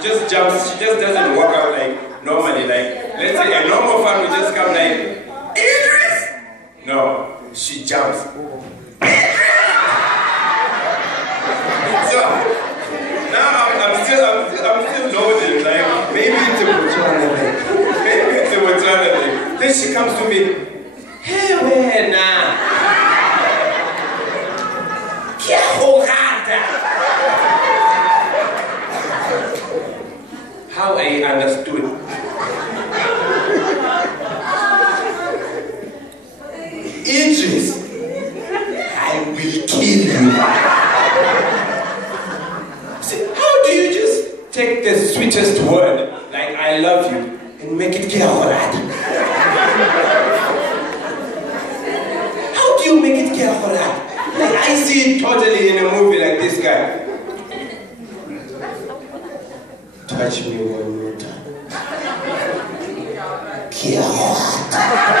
she just jumps, she just doesn't walk out like normally. Like, let's say a normal fan would just come like, Idris! No, she jumps. So, now I'm still loading, like, maybe it's a Botswana thing. Maybe it's a Botswana thing. Then she comes to me, hey, where now? How I understood. Idris, I will kill you. See, how do you just take the sweetest word, like I love you, and make it kiahorat? How do you make it kiahorat? Like I see it totally in a movie like this guy. Touch me one more time. Kiahorat.